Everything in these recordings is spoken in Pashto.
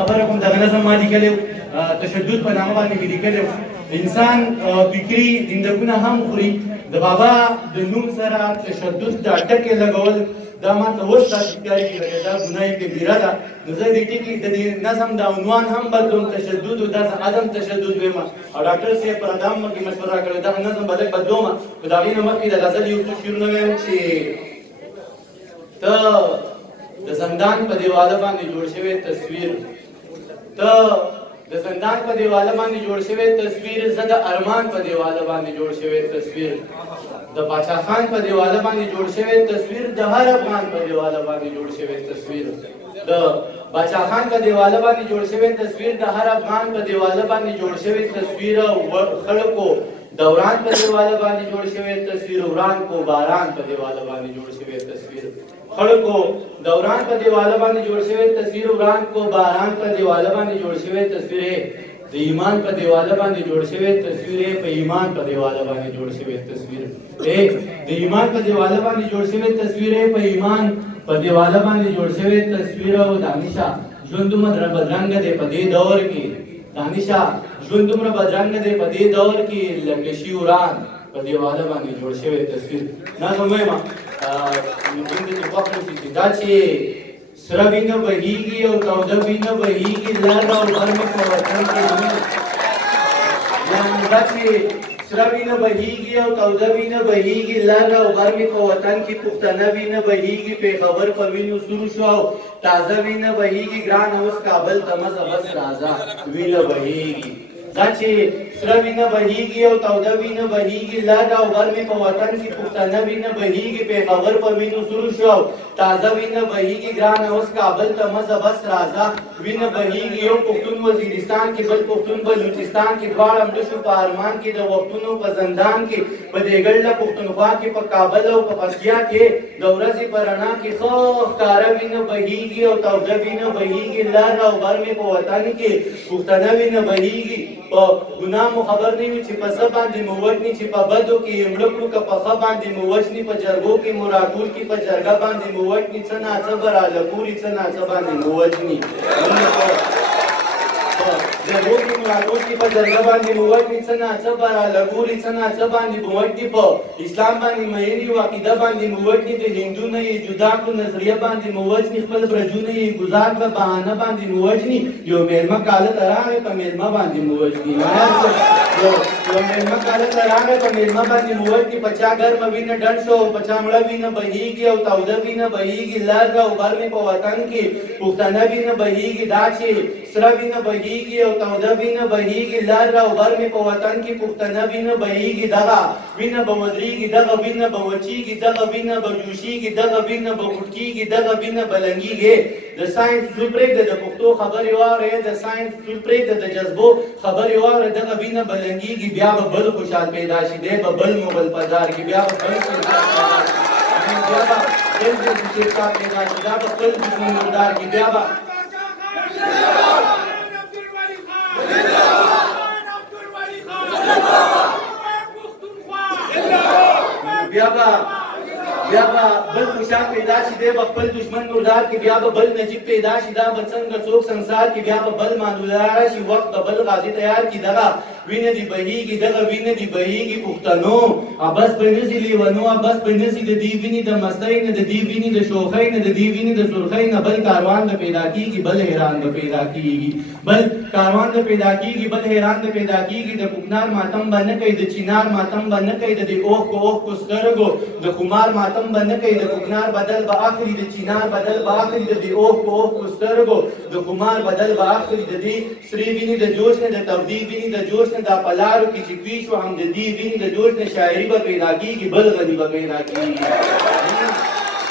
خبره کوم دغه نظم ما لیکلی تشدد په نامه باندې مې لیکلی انسان فکري زندګونه هم خوري د بابا د نوم سره تشدد دا ټکي لګول دا ماته اوس داسې ښکاري چې لکه دا ګناه کبیره ده نو زه دې ټکي د دې نظم د عنوان هم بدلوم تشدد و داسې عدم تشدد ویمه او ډاکټر صاحب پر ادم مخکې مشوره راکړې دغه نظم به لږ بدلومه خو د هغې نه مخکې د غزل یو څو شعرونه ویم چې ته د زندان په دیواله باندې جوړ شوی تصویر ته د زندان په دیواله باندې جوړ شوی تصویر زه د ارمان په دیواله باندې جوړ شوی تصویر د باچا خان په دیواله باندې جوړ شوی تصویر د هر افغان په دیواله باندې جوړ شوی تصویر د باچا خان په دیواله باندې جوړ شوی تصویر د هر افغان په دیواله باندې جوړ شوی تصویر خلکو دوران په دیواله باندې جوړ شوی تصویر وران کو باران په دیواله باندې جوړ شوی تصویر خلکو دوران په دیواله باندې جوړ شوی تصویر وران کو باران په دیواله باندې جوړ شوی تصویر د ایمان په دیواله باندې جوړ شوی تصویر په ایمان په دیواله باندې جوړ شوی تصویر د ایمان په دیواله باندې جوړ شوی تصویر په ایمان په دیواله باندې جوړ شوی تصویر او دانشا ژوند دومره بدرنګ دی په دې دور کې دانشا ژوند دومره بدرنګ دی په دې دور کې لکه شیوران په دیواله باندې جوړ شوی تصویر نه وایم ممکن دې په خپل کې دا چې سره وینه بهیږي او توده وینه بهیږي لار او بر مې په وطن کې دا چې سره وینه بهیږي او توده وینه بهیږي لار او بر مې په وطن کې پښتنه وینه بهیږي پیغمبر په وینو سور شو او تازه وینه بهیږي ګران اوس کابل ته مزه بس راځه وینه بهیږي دا چې سره وینه بهیږي او توده وینه بهیږي لار او بر مې په وطن کې پښتنه وینه بهیږي پیغمبر په وینو سور شو تازه وینه بهیږي ګران اوس کابل ته مزه بس راځه وینه بهیږي یو پښتون وزیرستان کې بل پښتون بلوچستان کې دواړه مړه شو په ارمان کې د وختونو په زندان کې په دېګړله پښتونخوا کې په کابل او په پکتیا کې د ورځې په رڼا کې ښه ښکاره وینه بهیږي او توده وینه بهیږي لار او بر مې په وطن کې پښتنه وینه بهیږي په ګناه مو خبر نه وي چې په څه باندې مو وژني چې په بدو کې یې مړه کړو که په ښه باندې مو وژني په جرګو کې مو راټول کړي په جرګه باندې مو وژني څه ناڅه به راله څه ناڅه باندې مو وژني جرګو کې مو راټول کړي په جرګه باندې مو وژني څه ناڅه به راله څه ناڅه باندې مو وژني په اسلام باندې مین یو عقیده باندې مو وژني د هندو نه یې جدا کړو نظریه باندې مو وژني خپل برجونه یې ګزار په بهانه باندې مو وژني یو میلمه کاله ته راغی په میلمه باندې مو وژني یو میلمه کاله ته راغی په میلمه باندې مو وژني په چا ګرمه وینه ډنډ شو په چا مړه وینه بهیږي او توده وینه بهیږي لار او بر مې په وطن کې پښتنه وینه بهیږي دا چې سره وینه بهیږي او توده وینه بهیږي لار او بر مې په وطن کې پښتنه وینه بهیږي دغه وینه به ودرېږي دغه وینه به وچېږي دغه وینه به جوشېږي دغه وینه به غوټکېږي دغه وینه به لنګېږي د ساينس زول پرېږده د پښتو خبرې واورئ د ساينس زول پرېږده د جذبو خبرې واورئ دغه وینه به لنګېږي بیا به بل خوشحال پیدا شي دی به بل مغل بازار کې بیا به بل شیرشاه پیدا شي دا به خپل دښمن مردار کې بیا به بیا به بل خوشحال پیدا شي دی به خپل دښمن مردار کې بیا به بل نجیب پیدا شي دا به څنګه څوک سنسار کې بیا به بل مانولار شي وخت به بل غازي تیار کړي دغه وینه دې بهیږي دغه وینه دې بهیږي پښتنو ابس به نسي لیونو ابس به نسي د دې وینې د مستۍ نه د دې وینې د شوخۍ نه د دې وینې د سرخۍ نه بل کاروان به پیدا کېږي بل حیران به پیدا کېږي بل کاروان به پیدا کېږي بل حیران به پیدا کېږي د کوکنار ماتم به نه کوي د چینار ماتم به نه کوي د دې اوښ کو سترګو د خمار ماتم به نه کوي د کوکنار بدل به اخلي د چینار بدل به اخلي د دې اوښ کو سترګو د خمار بدل به اخلي د دې سرې وینې د جوش نه د تودې وینې د جوش دا پلارو کې چې کوي شو هم د دې وینې د جوش نه شاعري به پیدا کېږي بل غني به پیدا کېږي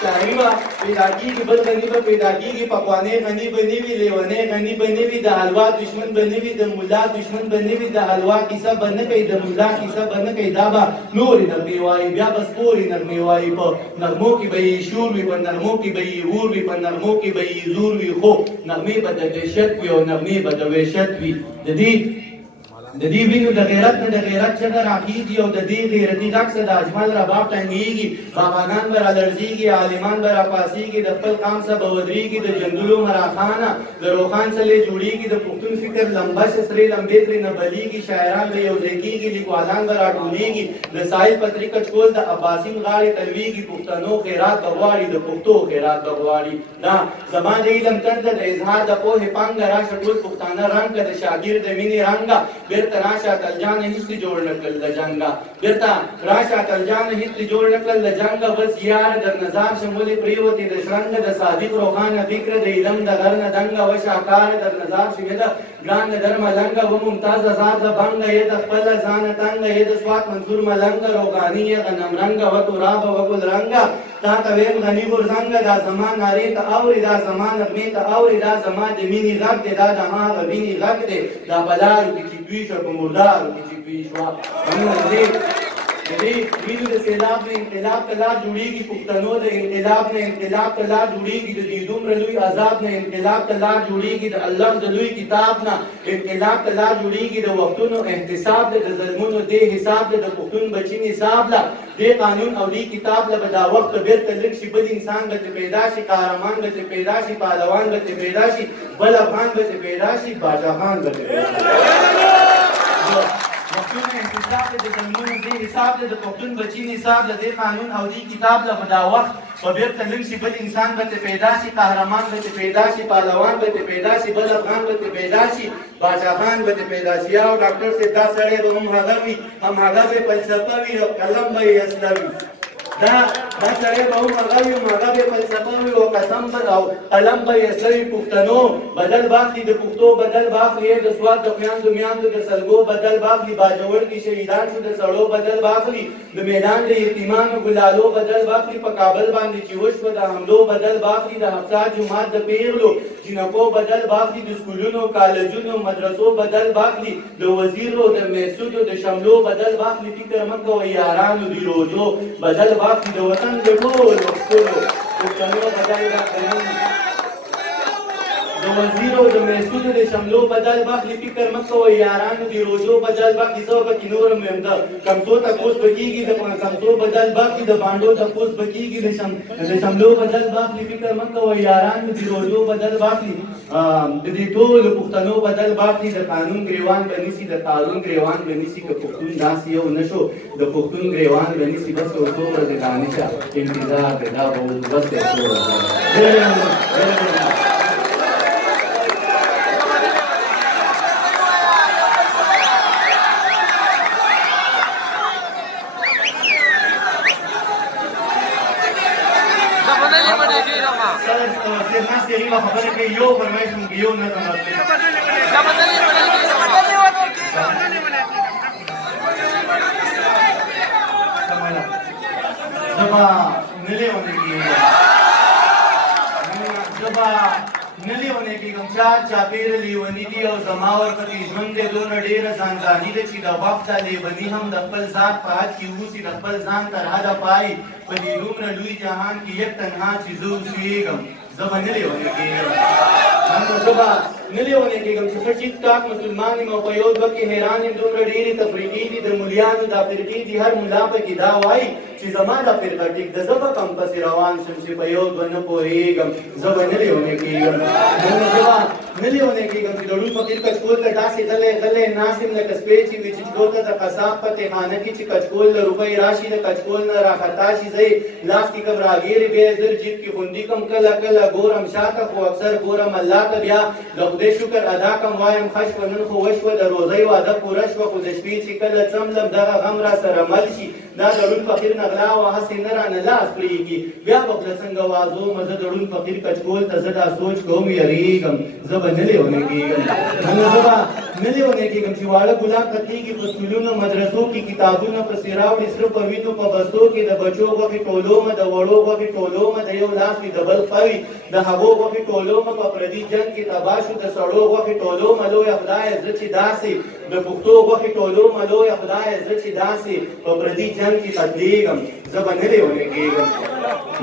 شاعري به پیدا کېږي بل غني به پیدا کېږي پخوانی غني به نه وي لیونی غني به نه وي د حلوا دشمن به نه وي د ملا دشمن به نه وي د حلوا کیسه به نه کوي د ملا کیسه به نه کوي دا به نورې نغمې وایي بیا به سپورې نغمې وایي په نغمو کې به یې شور وي په نغمو کې به یې اور وي په نغمو کې به یې زور وي خو نغمې به د دهشت وي او نغمې به د وحشت وي د دې د دې وینو د غیرت نه د غیرت چغه راخیږي او د دې غیرتي غږ سره د اجمل رباب ټنګېږي باباګان به رالړزېږي عالمان به راپاڅېږي د خپل قام څخه به ودرېږي د جندلو مراخانه د روخان څلې جوړېږي د پښتون فکر لمبه چې سرې لمبې ترې نه بلیږي شاعران به یوځای کېږي لیکوالان به راټولېږي د ساحل پتري کچکول د عباسین غاړې تلوېږي پښتنو خیرات به غواړي د پښتو خیرات به غواړي دا زما د علم تنده د اظهار د پوهې پانګه راشه ټول پښتانه رنګه د شاګیر د مینې رنګه بیرته راشه اتل جان هیڅ جوړ نه کړل د جنګه بیرته راشه اتل جان هیڅ جوړ نه کړل د جنګه بس یار در نظام شمولې پریوتې د شرنګ د صادق روخانه فکر د علم د غر نه دنګه و شاکار در نظام شګه ګران در ملنګه و ممتاز آزاد د بنګه یې د خپل ځان تنګه یې د سوات منصور ملنګه روغانی غنم رنګه و تراب و ګل رنګه تا ته ویم غنی ور څنګه دا زمان نارې ته اوري دا زمان نغمې ته اوري دا زما د مینې غږ دی دا د هغه وینې غږ دی دا بلارو کې چې دوی شو په مردارو کې چې دوی شوه د دې وینو د سیلاب نه انقلاب ته لار جوړېږي پښتنو د انقلاب نه انقلاب ته لار جوړېږي د دې دومره لوی عذاب نه انقلاب ته لار جوړېږي د الله د لوی کتاب نه انقلاب ته لار جوړېږي د وختونو احتساب د ظلمونو دې حساب د پښتون بچی نصاب لا دې قانون او دې کتاب له دا وخت بیرته لږ شي بل انسان به پیدا شي قهرمان به پیدا شي پهلوان به پیدا شي بل افغان به پیدا شي باچاخان به پیدا شي پښتون احتساب د ظلمونو دې حساب د پښتون بچی نصاب د دې قانون او دې کتاب له دا وخت په بیرته لږ شي بل انسان به پیدا شي قهرمان به پیدا شي پهلوان به پیدا شي بل افغان به پیدا شي باچاخان به پیدا شي او ډاکټر صاحب دا سړی به هم هغه وي هم هغه به فلسفه وي او قلم به یې اصله وي دا سړی به هم هغه وي هم هغه به فلسفه وي او قسم به او قلم به یې اصله وي پښتنو بدل باخلي د پښتو بدل باخلي د سوات د خویندو میاندو د سلګو بدل باخلي باجوړ کې شهیدان شو د سړو بدل باخلي د میدان د یتیمانو ګلالو بدل باخلي په کابل باندې چې وشوه د حملو بدل باخلي د حفصه جومات د پیغلو جنکو بدل باخلي د سکولونو کالجونو مدرسو بدل باخلي د وزیرو د میسودو د شملو بدل باخلي فکر مه کوئ یارانو د روزو بدل باخلي د وطن د ټولو ښکلو پښتنو بدل باخلي د وزیرو د میسودو د شملو بدل باخلي فکر مه کوئ یارانو د روزو بدل باخلي زه پکې نور هم یم د کمڅو تپوس به کېږي د کمڅو بدل باخلي د بانډو تپوس به کېږي د شملو بدل باخلي فکر مه کوئ یارانو د روزو بدل باخلي د دې ټولو پښتنو بدل باخلي د قانون ګریوان به نیسي د قانون ګریوان به نیسي که پښتون داسې یو نه شو د پښتون ګریوان به نیسي بس یو څو ورځې دانشه انتظار دی دا به بس یو څو ورځې یو خبره کوي یو فرمایش مونږ یو نظم راځي زبا نلیونه کېږم چا پیر لیوني دي او زما ورپسې ژوند دی دونه ډېره ځانځاني ده چې د وخت لیوني هم د خپل ذات په حد کې اوسي د خپل ځان تر حده پایي په دې دومره لوی جهان کې یک تنها چې زه اوسېږم زه به نه لیونی کېږم زه به نه لیونی کېږم چې ښه ټیک ټاک مسلمان یم او په یو دوه کې حیران یم دومره ډېرې تفریقې دي د ملیانو دا فرقې دي هر ملا پکې دا وایي چې زما دا فرقه ټیک ده زه به کم پسې روان شم چې په یو دوه نه پوهېږم زه به نه لیونی کېږم زه به نه لیونی کېږم چې د ړوند فقیر کچکول ته داسې غلی ناست یم لکه سپی چې وي چې چکول ته د قصاب په تېخانه کې چې کچکول له روپۍ راشي د کچکول نه راخطا شي زه یې لاس کې کم راګېرې بیا یې زر جیب کې خوندي کم کله کله ګورم شاته خو اکثر ګورم الله ته بیا د خدای شکر ادا کم وایم ښه شوه نن خو وشوه د روزۍ واده پوره شوه خو د شپې چې کله څملم دغه غم را سره مل شي دا د ړوند فقیر نغلا وه هسې نه رانه لاس پرېږي بیا به خله څنګه وازومه زه د ړوند فقیر کچکول ته زه دا سوچ کوم یېرېږم زه به نه لیونی کېږم زه به نه لیونی کېږم چې واړه ګلان ختېږي په سکولونو مدرسو کې کتابونه پسې راوړي سره په وینو په بستو کې د بچو غوښې ټولومه د وړو غوښې ټولومه د یو لاس وي د بل ښه وي د هغو غوښې ټولومه په پردي جنګ کې تباه شو د سړو غوښې ټولومه لویه خدایه زه چې داسې د پښتو غوښې ټولومه لویه خدایه زه چې داسې په پردي جنګ کې قتلېږم زه به نه لیونی کېږم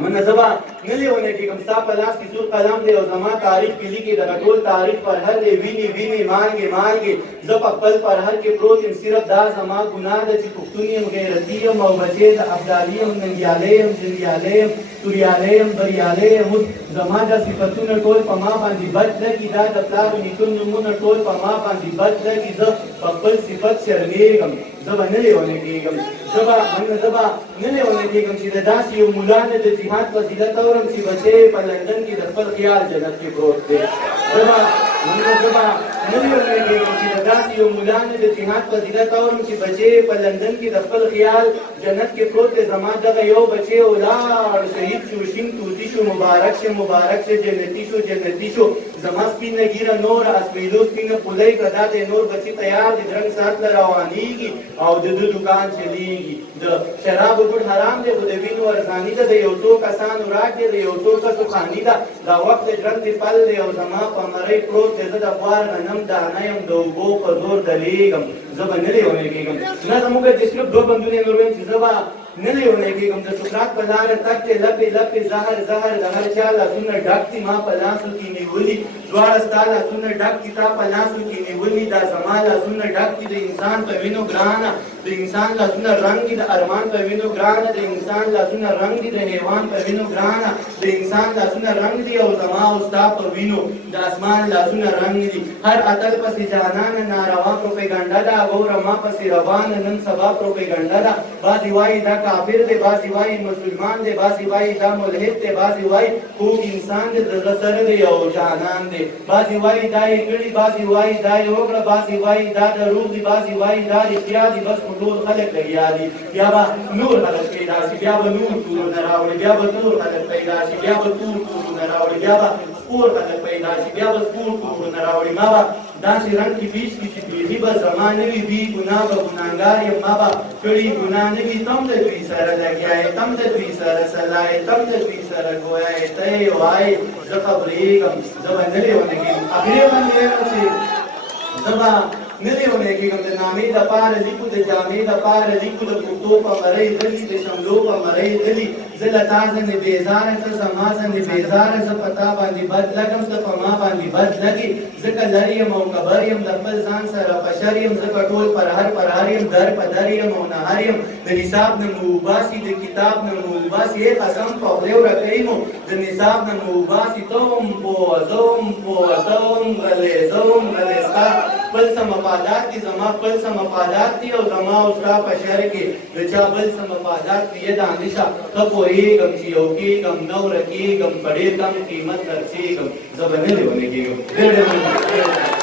من زبا نه لیونه کېږم ستا په لاس کې سور قلم دی او زما تاریخ کې لیکي دغه ټول تاریخ پر هر دی وینې وینې مالګې مالګې زه په خپل پر هر کې پروت یم صرف دا زما ګناه ده چې پښتون یم غیرتي یم او بچی د ابدالي یم ننګیالی یم جنګیالی یم توریالی یم بریالی یم اوس زما دا صفتونه ټول په ما باندې بد لګي دا د پلار نیکه نومونه ټول په ما باندې بد لګي زه په خپل صفت شرمېږم زه به نه لیونی کېږم زه به نه لیونی کېږم چې د داسې یو ملا نه د جهاد فضیلت اورم چې بچی په لندن کې د خپل خیال جنت کې پروت دی زه به نه لیونی کېږم چې د داسې یو ملا نه د جهاد فضیلت اورم چې بچی په لندن کې د خپل خیال جنت کې پروت دی زما دغه یو بچی ولاړ شهید شو شین توتي شو مبارک شه جنتي شو زما سپینه ګیره نور اسمیدو سپینه پولۍ که دا دی نور بچي تیار دی درنګ ساعت له روانېږي او د ده دوکان چلیږي د شرابو ګوډ حرام دی خو د وینو ارزاني ده د یو څو کسانو راټ دی د یو څو کسو خاني ده دا وخت د ژوند دی پل دی او زما په مرۍ پروت دی زه د خوار غنم دانه یم د اوبو په زور دلیږم زه به نه لیونی کېږم نه زموږ د صرف دوه بندونه یې نور ویم چې زه به نه لیونی کېږم د سقراط په لاره تګ دی لپې زهر د هر چا لاسونه ډک دي ما په لاسو کې نیولي دواړه ستا لاسونه ډک دي تا په لاسو کې نیولي دا زما لاسونه ډک دي د انسان په وینو ګرانه د انسان لاسونه رنګ دي د ارمان په وینو ګرانه د انسان لاسونه رنګ دي د حیوان په وینو ګرانه د انسان لاسونه رنګ دي او زما او ستا په وینو د اسمان لاسونه رنګ دي هر اتل پسې جانانه ناروا پروپیګنډه ده ګوره ما پسې روانه نن سبا پروپیګنډه ده بعضې وایي دا کافر دی بعضې وایي مسلمان دی بعضې وایي دا ملحد دی بعضې وایي خوږ انسان دی د زړه سره دی او جانان دی بعضې وایي دا یې کړي بعضې وایي دا یې وکړه بعضې وایي دا دروغ دي بعضې وایي دا رښتیا دي بس خو ټول خلک لګیا دي بیا به نور خلک پیدا شي بیا به نور کورونه راوړي بیا به نور خلک پیدا شي بیا به ټول کورونه راوړي بیا به سپور خلک پیدا شي بیا به سپور کورونه راوړي ما به داسې رنګ کې پیش کړي چې بیخي به زما نه وي بي ګناه به ګناهګار یم ما به کړي ګناه نه وي تم د دوی سره لګیا یې تم د دوی سره سلا یې تم د دوی سره ګویا یې ته یې وایې زه خبرېږم زه به نه لیونی کېږم اخري باندې وایم چې زه به نه لیونی کېږم د نامې دپاره لیکو د جامې دپاره لیکو د پښتو په مرۍ غلي د شملو په مرۍ غلي زه له تا ځنې بېزاره ته زما ځنې بېزاره زه په تا باندې بد لګم ته په ما باندې بد لګې ځکه لر یم او کبر یم د خپل ځان سره بشر یم ځکه ټول پرهر یم در په در یم او نهر یم د نصاب نه مو وباسي د کتاب نه مو وباسي ای قسم په خولې ورکوي مو د نصاب نه مو وباسي ته هم پوه زه هم پوه ته هم غلی زه هم غلی ستا خپل څه مفادات دي زما خپل څه مفادات دي او زما او ستا په شهر کې د چا بل څه مفادات دي یه دانشه ښه پوهېږم چې یو کېږم نه ورکېږم په ډېر کم قیمت خرڅېږم زه به نه لیونی کېږم ډېر